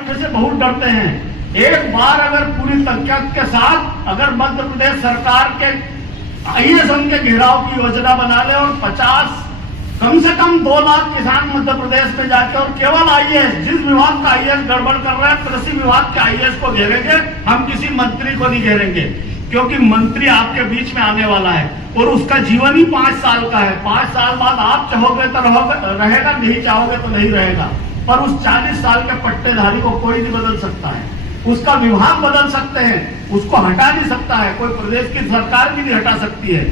से बहुत डरते हैं। एक बार अगर पूरी तनक़ीद के साथ अगर मध्य प्रदेश सरकार के IAS के घेराव की योजना बना ले और 50 कम से कम 2 लाख किसान मध्य प्रदेश में जाके और केवल IAS, जिस विभाग का IAS गड़बड़ कर रहा है, कृषि विभाग के IAS को घेरेंगे, हम किसी मंत्री को नहीं घेरेंगे, क्योंकि मंत्री आपके बीच में आने वाला है और उसका जीवन ही 5 साल का है। 5 साल बाद आप चाहोगे तो रहेगा, नहीं चाहोगे तो नहीं रहेगा, पर उस 40 साल के पट्टेधारी को कोई नहीं बदल सकता है। उसका विभाग बदल सकते हैं, उसको हटा नहीं सकता है, कोई प्रदेश की सरकार भी नहीं हटा सकती है।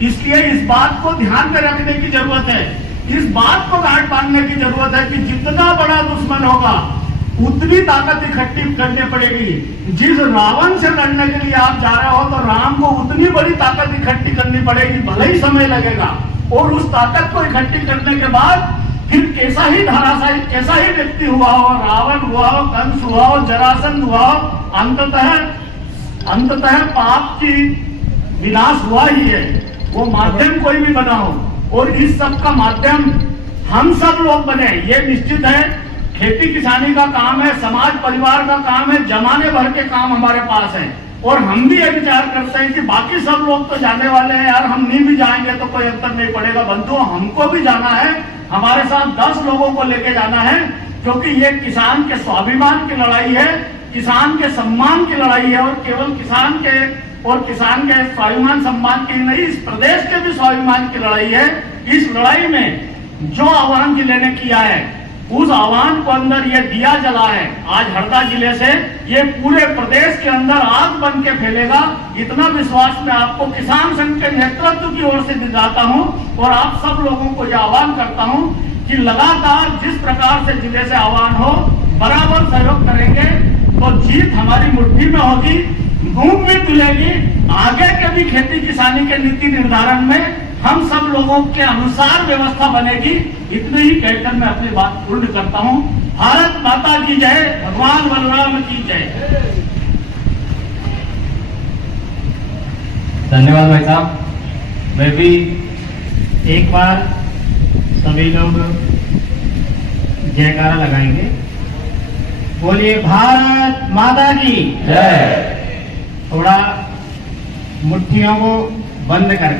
इसलिए इस बात को ध्यान में रखने की जरूरत है, इस बात को गांठ बांधने की जरूरत है कि जितना बड़ा दुश्मन होगा उतनी ताकत इकट्ठी करनी पड़ेगी। जिस रावण से लड़ने के लिए आप जा रहे हो तो राम को उतनी बड़ी ताकत इकट्ठी करनी पड़ेगी, भले ही समय लगेगा। और उस ताकत को इकट्ठी करने के बाद फिर कैसा ही धराशायी, कैसा ही व्यक्ति हुआ हो, रावण हुआ हो, कंस हुआ हो, जरासंध हुआ हो, अंततः पाप की विनाश हुआ ही है। वो माध्यम कोई भी बना हो और इस सब का माध्यम हम सब लोग बने, ये निश्चित है। खेती किसानी का काम है, समाज परिवार का काम है, जमाने भर के काम हमारे पास है और हम भी ये विचार करते हैं कि बाकी सब लोग तो जाने वाले हैं यार, हम नहीं भी जाएंगे तो कोई अंतर नहीं पड़ेगा। बंधुओं, हमको भी जाना है, हमारे साथ 10 लोगों को लेके जाना है, क्योंकि ये किसान के स्वाभिमान की लड़ाई है, किसान के सम्मान की लड़ाई है और केवल किसान के स्वाभिमान सम्मान की नहीं, इस प्रदेश के भी स्वाभिमान की लड़ाई है। इस लड़ाई में जो आह्वान जिले ने किया है, उस आह्वान को अंदर ये दिया जला है आज हरदा जिले से, ये पूरे प्रदेश के अंदर आग बन के फैलेगा। इतना विश्वास मैं आपको किसान संघ के नेतृत्व की ओर से दिलाता हूं और आप सब लोगों को यह आह्वान करता हूं कि लगातार जिस प्रकार से जिले से आह्वान हो, बराबर सहयोग करेंगे तो जीत हमारी मुट्ठी में होगी, मूंग भी तुलेगी। आगे के भी खेती किसानी के नीति निर्धारण में हम सब लोगों के अनुसार व्यवस्था बनेगी। इतने ही कहकर मैं अपनी बात पूर्ण करता हूं। भारत माता की जय, भगवान बलराम की जय। धन्यवाद भाई साहब। मैं भी एक बार सभी लोग जयकारा लगाएंगे। बोलिए भारत माता की जय। थोड़ा मुट्ठियों को बंद कर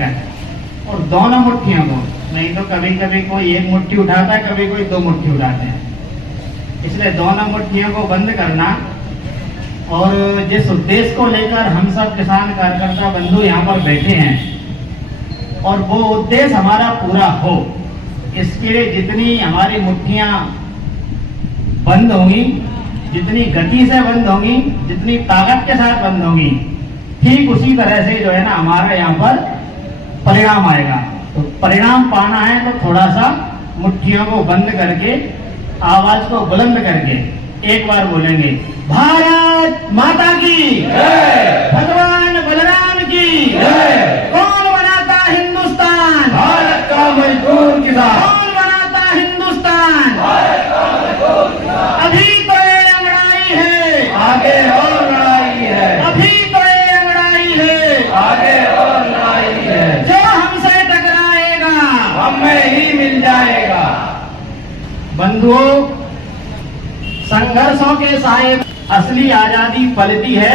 और दोनों मुट्ठियों को, नहीं तो कभी कभी कोई एक मुट्ठी उठाता है, कभी कोई 2 मुट्ठी उठाते हैं, इसलिए दोनों मुट्ठियों को बंद करना। और जिस उद्देश्य को लेकर हम सब किसान कार्यकर्ता बंधु यहाँ पर बैठे हैं और वो उद्देश्य हमारा पूरा हो, इसके लिए जितनी हमारी मुट्ठियां बंद होंगी, जितनी गति से बंद होंगी, जितनी ताकत के साथ बंद होंगी, ठीक उसी तरह से जो है ना हमारा यहाँ पर परिणाम आएगा। तो परिणाम पाना है तो थोड़ा सा मुट्ठियों को बंद करके, आवाज को बुलंद करके एक बार बोलेंगे, भारत माता की जय, भगवान बलराम की जय। कौन बनाता हिंदुस्तान? भारत का मजदूर किसान। कौन बनाता हिंदुस्तान? भारत का मजदूर किसान। अभी तो ये लड़ाई है, आगे और लड़ाई है। अभी तो ये लड़ाई है, आगे और लड़ाई है। जो हमसे टकराएगा हमें ही मिल जाएगा। बंधुओं, संघर्षों के साए असली आजादी पलती है।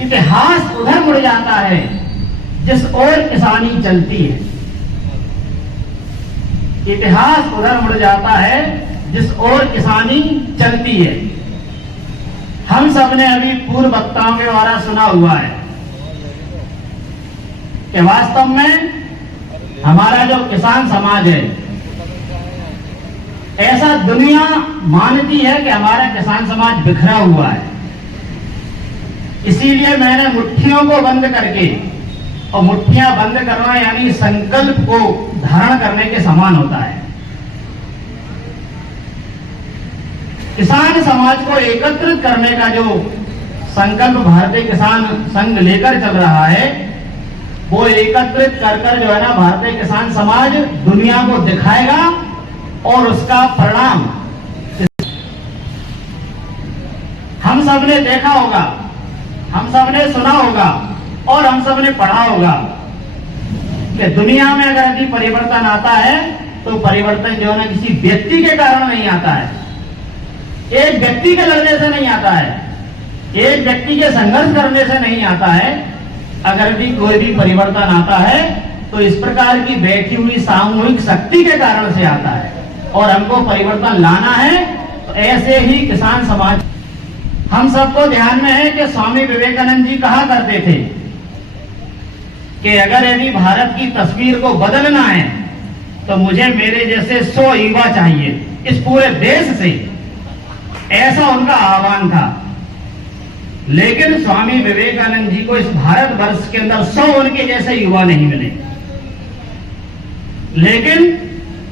इतिहास उधर मुड़ जाता है जिस ओर किसानी चलती है। इतिहास उधर मुड़ जाता है जिस ओर किसानी चलती है। हम सबने अभी पूर्व वक्ताओं के द्वारा सुना हुआ है कि वास्तव में हमारा जो किसान समाज है, ऐसा दुनिया मानती है कि हमारा किसान समाज बिखरा हुआ है। इसीलिए मैंने मुट्ठियों को बंद करके, और मुट्ठियां बंद करना यानी संकल्प को धारण करने के समान होता है। किसान समाज को एकत्रित करने का जो संकल्प भारतीय किसान संघ लेकर चल रहा है, वो एकत्रित कर जो है ना भारतीय किसान समाज दुनिया को दिखाएगा और उसका परिणाम हम सबने देखा होगा, हम सबने सुना होगा और हम सबने पढ़ा होगा कि दुनिया में अगर यदि परिवर्तन आता है तो परिवर्तन जो है ना किसी व्यक्ति के कारण नहीं आता है। एक व्यक्ति के लड़ने से नहीं आता है, एक व्यक्ति के संघर्ष करने से नहीं आता है। अगर भी कोई भी परिवर्तन आता है तो इस प्रकार की बैठी हुई सामूहिक शक्ति के कारण से आता है, और हमको परिवर्तन लाना है। तो ऐसे ही किसान समाज, हम सबको ध्यान में है कि स्वामी विवेकानंद जी कहा करते थे कि अगर यदि भारत की तस्वीर को बदलना है तो मुझे मेरे जैसे 100 युवा चाहिए इस पूरे देश से, ऐसा उनका आह्वान था। लेकिन स्वामी विवेकानंद जी को इस भारतवर्ष के अंदर 100 उनके जैसे युवा नहीं मिले। लेकिन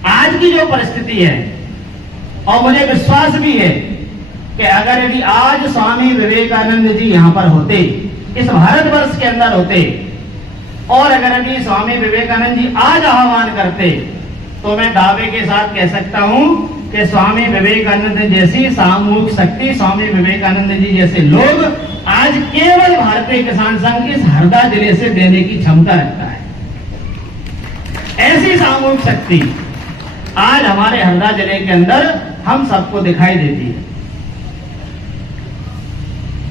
आज की जो परिस्थिति है, और मुझे विश्वास भी है कि अगर यदि आज स्वामी विवेकानंद जी यहां पर होते, इस भारतवर्ष के अंदर होते, और अगर यदि स्वामी विवेकानंद जी आज आह्वान करते, तो मैं दावे के साथ कह सकता हूं कि स्वामी विवेकानंद जैसी सामूहिक शक्ति, स्वामी विवेकानंद जी जैसे लोग आज केवल भारतीय किसान संघ इस हरदा जिले से देने की क्षमता रखता है। ऐसी सामूहिक शक्ति आज हमारे हरदा जिले के अंदर हम सबको दिखाई देती है।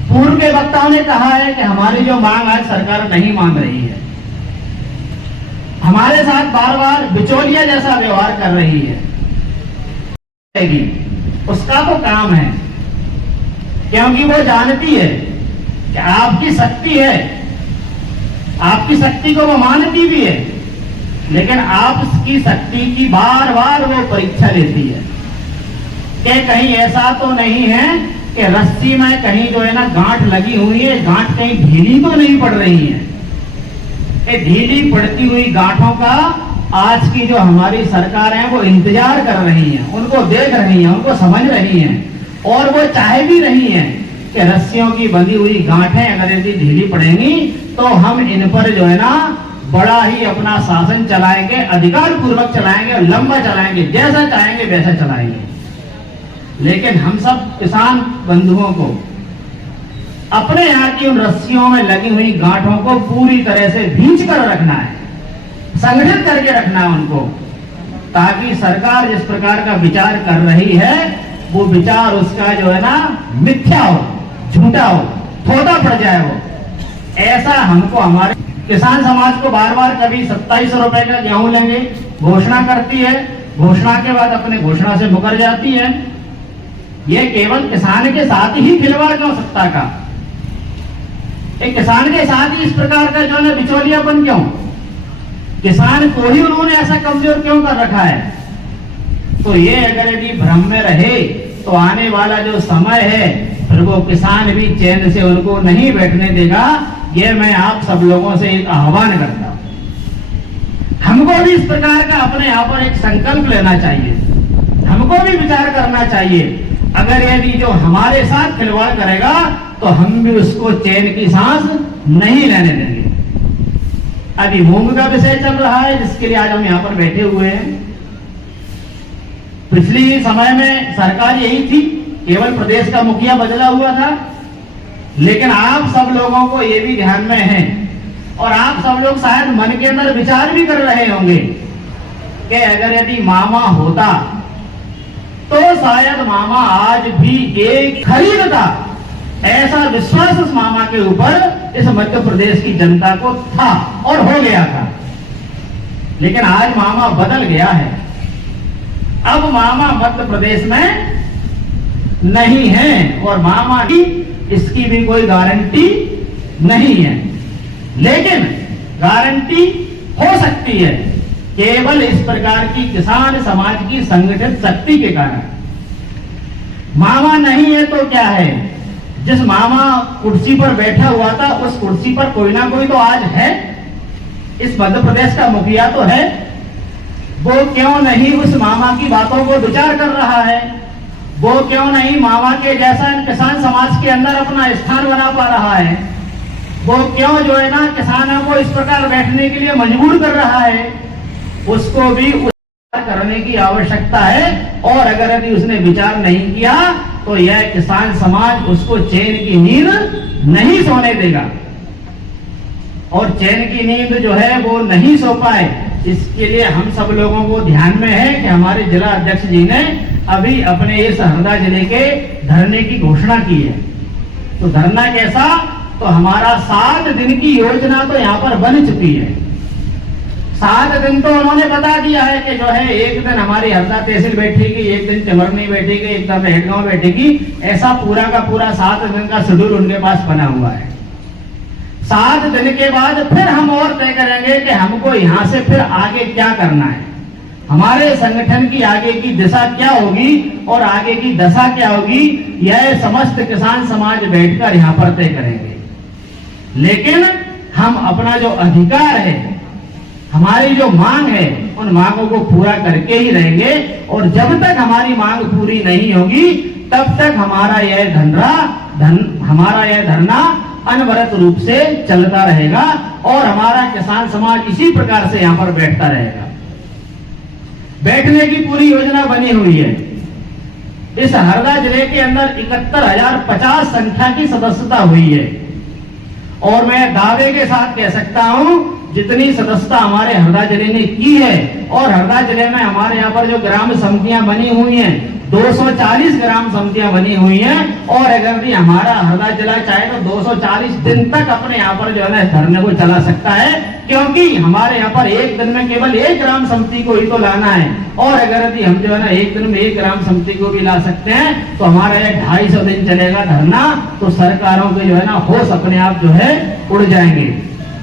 पूर्व के वक्ताओं ने कहा है कि हमारी जो मांग आज सरकार नहीं मान रही है, हमारे साथ बार बार बिचौलिया जैसा व्यवहार कर रही है। उसका तो काम है, क्योंकि वो जानती है कि आपकी शक्ति है, आपकी शक्ति को वो मानती भी है, लेकिन आपकी शक्ति की बार बार वो परीक्षा लेती है कि कहीं ऐसा तो नहीं है कि रस्सी में कहीं जो है ना गांठ लगी हुई है, गांठ कहीं ढीली तो नहीं पड़ रही है। ये ढीली पड़ती हुई गांठों का आज की जो हमारी सरकार है वो इंतजार कर रही है, उनको देख रही है, उनको समझ रही है, और वो चाह भी रही है कि रस्सियों की बंधी हुई गांठें अगर यदि ढीली पड़ेंगी तो हम इन पर जो है ना बड़ा ही अपना शासन चलाएंगे, अधिकार पूर्वक चलाएंगे, लंबा चलाएंगे, जैसा चाहेंगे वैसा चलाएंगे। लेकिन हम सब किसान बंधुओं को अपने यहाँ की उन रस्सियों में लगी हुई गांठों को पूरी तरह से भींच कर रखना है, संगठित करके रखना है उनको, ताकि सरकार जिस प्रकार का विचार कर रही है वो विचार उसका जो है ना मिथ्या हो, झूठा हो, थोड़ा पड़ जाए वो। ऐसा हमको हमारे किसान समाज को बार बार कभी 2700 रुपए का गेहूं लेंगे घोषणा करती है, घोषणा के बाद अपने घोषणा से मुकर जाती है। ये केवल किसान के साथ ही खिलवाड़ क्यों सत्ता का, एक किसान के साथ ही इस प्रकार का जो है बिचौलियापन क्यों, किसान को ही उन्होंने ऐसा कमजोर क्यों कर रखा है। तो ये अगर यदि भ्रम में रहे तो आने वाला जो समय है फिर वो किसान भी चैन से उनको नहीं बैठने देगा। ये मैं आप सब लोगों से एक आह्वान करता हूं। हमको भी इस प्रकार का अपने यहाँ पर एक संकल्प लेना चाहिए, हमको भी विचार करना चाहिए। अगर यदि जो हमारे साथ खिलवाड़ करेगा तो हम भी उसको चैन की सांस नहीं लेने देंगे। अभी मूंग का विषय चल रहा है जिसके लिए आज हम यहाँ पर बैठे हुए हैं। पिछली समय में सरकार यही थी, केवल प्रदेश का मुखिया बदला हुआ था, लेकिन आप सब लोगों को ये भी ध्यान में है और आप सब लोग शायद मन के अंदर विचार भी कर रहे होंगे कि अगर यदि मामा होता तो शायद मामा आज भी एक खरीदता। ऐसा विश्वास उस मामा के ऊपर इस मध्य प्रदेश की जनता को था और हो गया था, लेकिन आज मामा बदल गया है। अब मामा मध्य प्रदेश में नहीं है और मामा की इसकी भी कोई गारंटी नहीं है, लेकिन गारंटी हो सकती है केवल इस प्रकार की किसान समाज की संगठित शक्ति के कारण। मामा नहीं है तो क्या है, जिस मामा कुर्सी पर बैठा हुआ था उस कुर्सी पर कोई ना कोई तो आज है, इस मध्य प्रदेश का मुखिया तो है। वो क्यों नहीं उस मामा की बातों को विचार कर रहा है, वो क्यों नहीं मामा के जैसा किसान समाज के अंदर अपना स्थान बना पा रहा है, वो क्यों जो है ना किसानों को इस प्रकार बैठने के लिए मजबूर कर रहा है। उसको भी विचार करने की आवश्यकता है, और अगर यदि उसने विचार नहीं किया तो यह किसान समाज उसको चैन की नींद नहीं सोने देगा, और चैन की नींद जो है वो नहीं सो पाए। इसके लिए हम सब लोगों को ध्यान में है कि हमारे जिला अध्यक्ष जी ने अभी अपने इस हरदा जिले के धरने की घोषणा की है। तो धरना कैसा, तो हमारा 7 दिन की योजना तो यहाँ पर बन चुकी है। 7 दिन तो उन्होंने बता दिया है कि जो है एक दिन हमारी हरदा तहसील बैठेगी, एक दिन टिमरनी बैठेगी, एक दिन हेडगांव बैठेगी। ऐसा पूरा का पूरा 7 दिन का शेड्यूल उनके पास बना हुआ है। 7 दिन के बाद फिर हम और तय करेंगे कि हमको यहाँ से फिर आगे क्या करना है, हमारे संगठन की आगे की दिशा क्या होगी और आगे की दशा क्या होगी, यह समस्त किसान समाज बैठकर यहाँ पर तय करेंगे। लेकिन हम अपना जो अधिकार है, हमारी जो मांग है, उन मांगों को पूरा करके ही रहेंगे। और जब तक हमारी मांग पूरी नहीं होगी तब तक हमारा यह धरना अनवरत रूप से चलता रहेगा और हमारा किसान समाज इसी प्रकार से यहाँ पर बैठता रहेगा। बैठने की पूरी योजना बनी हुई है। इस हरदा जिले के अंदर 71,050 संख्या की सदस्यता हुई है और मैं दावे के साथ कह सकता हूं जितनी सदस्यता हमारे हरदा जिले ने की है, और हरदा जिले में हमारे यहाँ पर जो ग्राम समितियां बनी हुई हैं 240 ग्राम समितियां बनी हुई हैं। और अगर भी हमारा हरदा जिला चाहे तो 240 दिन तक अपने यहाँ पर जो है ना धरने को चला सकता है, क्योंकि हमारे यहाँ पर एक दिन में केवल 1 ग्राम समिति को ही तो लाना है। और अगर यदि हम जो है ना एक दिन में 1 ग्राम समिति को भी ला सकते हैं तो हमारा यह 250 दिन चलेगा धरना। तो सरकारों के जो है ना होश अपने आप जो है उड़ जाएंगे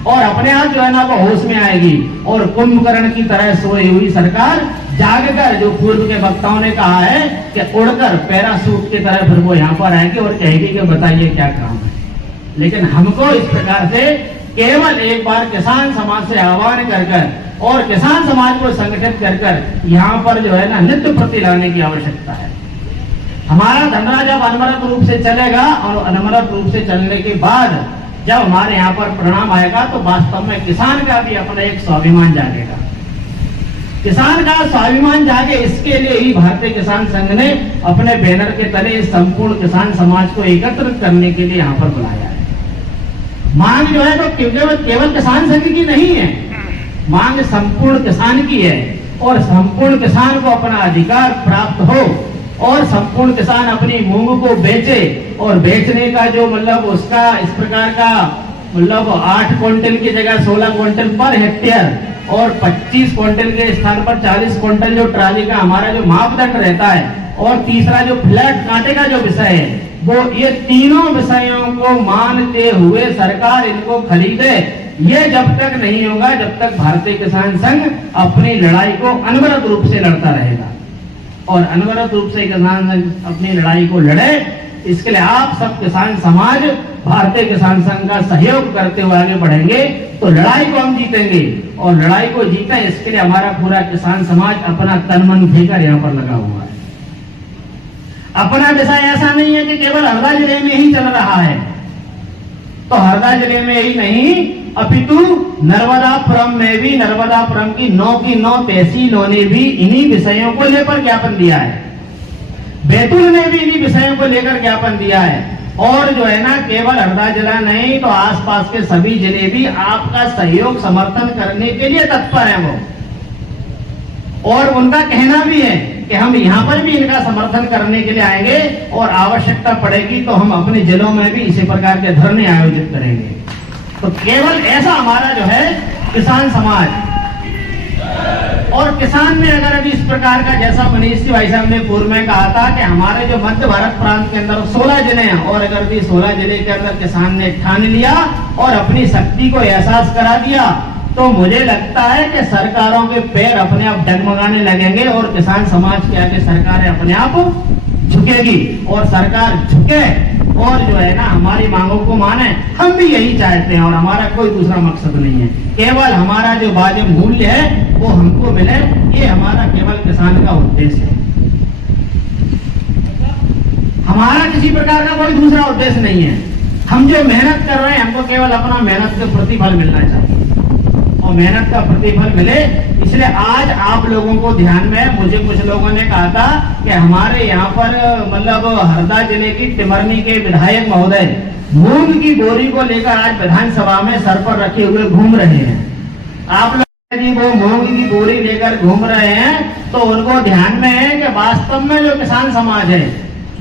और अपने आप जो है ना वो होश में आएगी। और कुंभकर्ण की तरह सोई हुई सरकार जागकर, जो पूर्व के वक्ताओं ने कहा है कि उड़कर पैराशूट की तरह फिर वो यहाँ पर आएगी और कहेगी कि बताइए क्या काम है। लेकिन हमको इस प्रकार से केवल एक बार किसान समाज से आह्वान कर और किसान समाज को संगठित कर यहाँ पर जो है ना नित्य प्रति लाने की आवश्यकता है। हमारा धरना जब अनवरत रूप से चलेगा और अनवरत रूप से चलने के बाद जब हमारे यहाँ पर परिणाम आएगा तो वास्तव में किसान का भी अपना एक स्वाभिमान जागेगा। किसान का स्वाभिमान जागे, इसके लिए ही भारतीय किसान संघ ने अपने बैनर के तले इस संपूर्ण किसान समाज को एकत्रित करने के लिए यहाँ पर बुलाया है। मांग जो है तो केवल किसान संघ की नहीं है, मांग संपूर्ण किसान की है। और संपूर्ण किसान को अपना अधिकार प्राप्त हो और संपूर्ण किसान अपनी मूंग को बेचे और बेचने का जो मतलब उसका इस प्रकार का मतलब 8 क्विंटल की जगह 16 क्विंटल पर हेक्टेयर और 25 क्विंटल के स्थान पर 40 क्विंटल जो ट्राली का हमारा जो मापदंड रहता है, और तीसरा जो फ्लैट कांटे का जो विषय है, वो ये तीनों विषयों को मानते हुए सरकार इनको खरीदे। ये जब तक नहीं होगा जब तक भारतीय किसान संघ अपनी लड़ाई को अनवरत रूप से लड़ता रहेगा। और अनवरत रूप से किसान संघ अपनी लड़ाई को लड़े, इसके लिए आप सब किसान समाज भारतीय किसान संघ का सहयोग करते हुए आगे बढ़ेंगे तो लड़ाई को हम जीतेंगे। और लड़ाई को जीते इसके लिए हमारा पूरा किसान समाज अपना तन मन देकर यहाँ पर लगा हुआ है। अपना विषय ऐसा नहीं है कि केवल हरदा जिले में ही चल रहा है, तो हरदा जिले में ही नहीं अपितु नर्मदापुरम में भी, नर्मदापुरम की 9 की 9 तहसीलों ने भी इन्हीं विषयों को लेकर ज्ञापन दिया है। बैतूल ने भी इन्हीं विषयों को लेकर ज्ञापन दिया है। और जो है ना केवल हरदा जिला नहीं तो आसपास के सभी जिले भी आपका सहयोग समर्थन करने के लिए तत्पर है वो। और उनका कहना भी है कि हम यहाँ पर भी इनका समर्थन करने के लिए आएंगे और आवश्यकता पड़ेगी तो हम अपने जिलों में भी इसी प्रकार के धरने आयोजित करेंगे। तो केवल ऐसा हमारा जो है किसान समाज और किसान में अगर अभी इस प्रकार का, जैसा मनीष जी भाई साहब ने पूर्व में कहा था कि हमारे जो मध्य भारत प्रांत के अंदर 16 जिले हैं, और अगर भी 16 जिले के अंदर किसान ने ठान लिया और अपनी शक्ति को एहसास करा दिया तो मुझे लगता है कि सरकारों के पैर अपने आप डगमगाने लगेंगे और किसान समाज के आगे सरकारें अपने आप झुकेगी। और सरकार झुके और जो है ना हमारी मांगों को माने, हम भी यही चाहते हैं और हमारा कोई दूसरा मकसद नहीं है। केवल हमारा जो वाजिब मूल्य है वो हमको मिले, ये हमारा केवल किसान का उद्देश्य है। हमारा किसी प्रकार का कोई दूसरा उद्देश्य नहीं है। हम जो मेहनत कर रहे हैं हमको केवल अपना मेहनत का प्रतिफल मिलना चाहिए और मेहनत का प्रतिफल मिले। इसलिए आज आप लोगों को ध्यान में, मुझे कुछ लोगों ने कहा था कि हमारे यहाँ पर मतलब हरदा जिले की टिमरनी के विधायक महोदय मूंग की बोरी को लेकर आज विधानसभा में सर पर रखे हुए घूम रहे हैं। आप यदि वो मूंग की बोरी लेकर घूम रहे हैं तो उनको ध्यान में है कि वास्तव में जो किसान समाज है,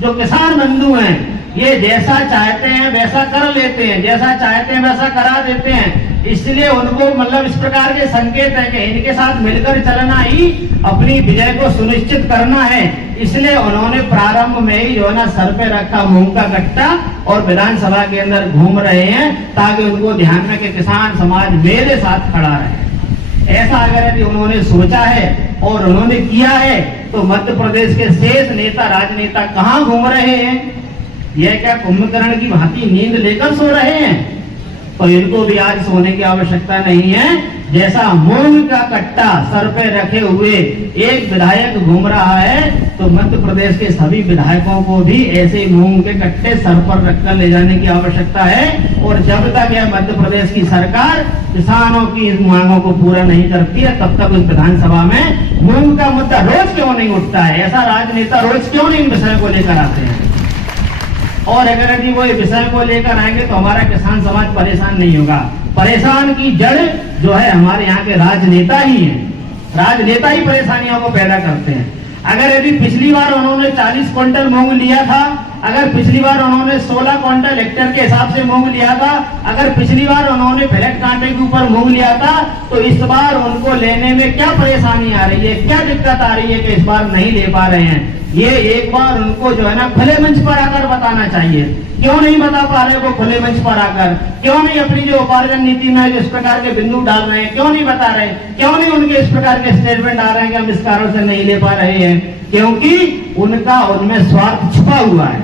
जो किसान बंधु हैं, ये जैसा चाहते हैं वैसा कर लेते हैं, जैसा चाहते हैं वैसा करा देते हैं। इसलिए उनको मतलब इस प्रकार के संकेत है कि इनके साथ मिलकर चलना ही अपनी विजय को सुनिश्चित करना है। इसलिए उन्होंने प्रारंभ में ही जो है ना सर पे रखा मूंग का गट्टा और विधानसभा के अंदर घूम रहे हैं ताकि उनको ध्यान में कि किसान समाज मेरे साथ खड़ा रहे। ऐसा अगर यदि उन्होंने सोचा है और उन्होंने किया है तो मध्य प्रदेश के शेष नेता राजनेता कहाँ घूम रहे हैं? यह क्या कुंभकर्ण की भांति नींद लेकर सो रहे हैं? तो इनको भी आज सोने की आवश्यकता नहीं है। जैसा मूंग का कट्टा सर पे रखे हुए एक विधायक घूम रहा है तो मध्य प्रदेश के सभी विधायकों को भी ऐसे मूंग के कट्टे सर पर रखकर ले जाने की आवश्यकता है। और जब तक यह मध्य प्रदेश की सरकार किसानों की इस मांगों को पूरा नहीं करती है तब तक उस विधानसभा में मूंग का मुद्दा रोज क्यों नहीं उठता है? ऐसा राजनेता रोज क्यों नहीं इन विषय को लेकर आते हैं? और अगर यदि वो विषय को लेकर आएंगे तो हमारा किसान समाज परेशान नहीं होगा। परेशान की जड़ जो है हमारे यहाँ के राजनेता ही हैं। राजनेता ही परेशानियों को पैदा करते हैं। अगर यदि पिछली बार उन्होंने 40 क्विंटल मूंग लिया था, अगर पिछली बार उन्होंने 16 क्विंटल हेक्टेयर के हिसाब से मूंग लिया था, अगर पिछली बार उन्होंने फ्लैट कांटे के ऊपर मूंग लिया था, तो इस बार उनको लेने में क्या परेशानी आ रही है, क्या दिक्कत आ रही है कि इस बार नहीं ले पा रहे हैं? ये एक बार उनको जो है ना खुले मंच पर आकर बताना चाहिए। क्यों नहीं बता पा रहे वो खुले मंच पर आकर? क्यों नहीं अपनी जो उपार्जन नीति में जिस प्रकार के बिंदु डाल रहे हैं क्यों नहीं बता रहे? क्यों नहीं उनके इस प्रकार के स्टेटमेंट आ रहे हैं कि हम इस कारण से नहीं ले पा रहे हैं? क्योंकि उनका उनमें स्वार्थ छिपा हुआ है।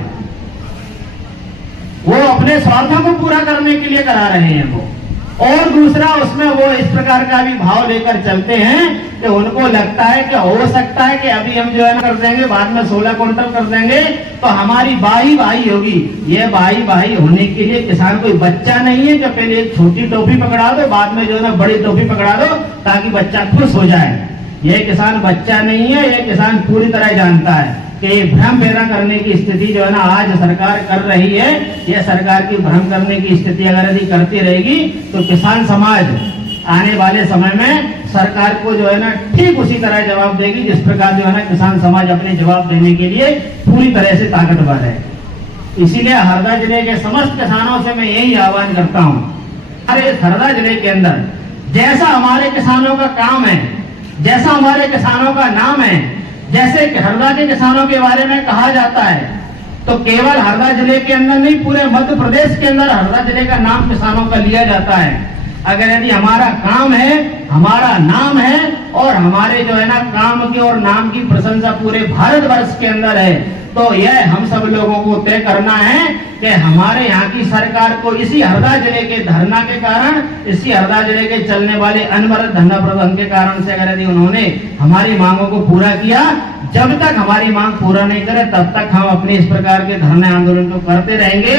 वो अपने स्वार्थों को पूरा करने के लिए करा रहे हैं वो। और दूसरा उसमें वो इस प्रकार का भी भाव लेकर चलते हैं कि उनको लगता है कि हो सकता है कि अभी हम जो है ना कर देंगे, बाद में 16 क्विंटल कर देंगे तो हमारी बाही बाही होगी। ये बाही बाही होने के लिए किसान कोई बच्चा नहीं है कि पहले एक छोटी टोपी पकड़ा दो, बाद में जो है ना बड़ी टोपी पकड़ा दो ताकि बच्चा खुश हो जाए। ये किसान बच्चा नहीं है। ये किसान पूरी तरह जानता है कि भ्रम पैदा करने की स्थिति जो है ना आज सरकार कर रही है। यह सरकार की भ्रम करने की स्थिति अगर यदि करती रहेगी तो किसान समाज आने वाले समय में सरकार को जो है ना ठीक उसी तरह जवाब देगी जिस प्रकार जो है ना किसान समाज अपने जवाब देने के लिए पूरी तरह से ताकतवर है। इसीलिए हरदा जिले के समस्त किसानों से मैं यही आह्वान करता हूँ, अरे इस हरदा जिले के अंदर जैसा हमारे किसानों का काम है, जैसा हमारे किसानों का नाम है, जैसे हरदा के किसानों के बारे में कहा जाता है, तो केवल हरदा जिले के अंदर नहीं पूरे मध्य प्रदेश के अंदर हरदा जिले का नाम किसानों का लिया जाता है। अगर यदि हमारा काम है, हमारा नाम है और हमारे जो है ना काम की और नाम की प्रशंसा पूरे भारतवर्ष के अंदर है, तो यह हम सब लोगों को तय करना है कि हमारे यहाँ की सरकार को इसी हरदा जिले के धरना के कारण, इसी हरदा जिले के चलने वाले अनवरत धरना प्रदर्शन के कारण से अगर यदि उन्होंने हमारी मांगों को पूरा किया, जब तक हमारी मांग पूरा नहीं करे तब तक हम अपने इस प्रकार के धरने आंदोलन को करते रहेंगे।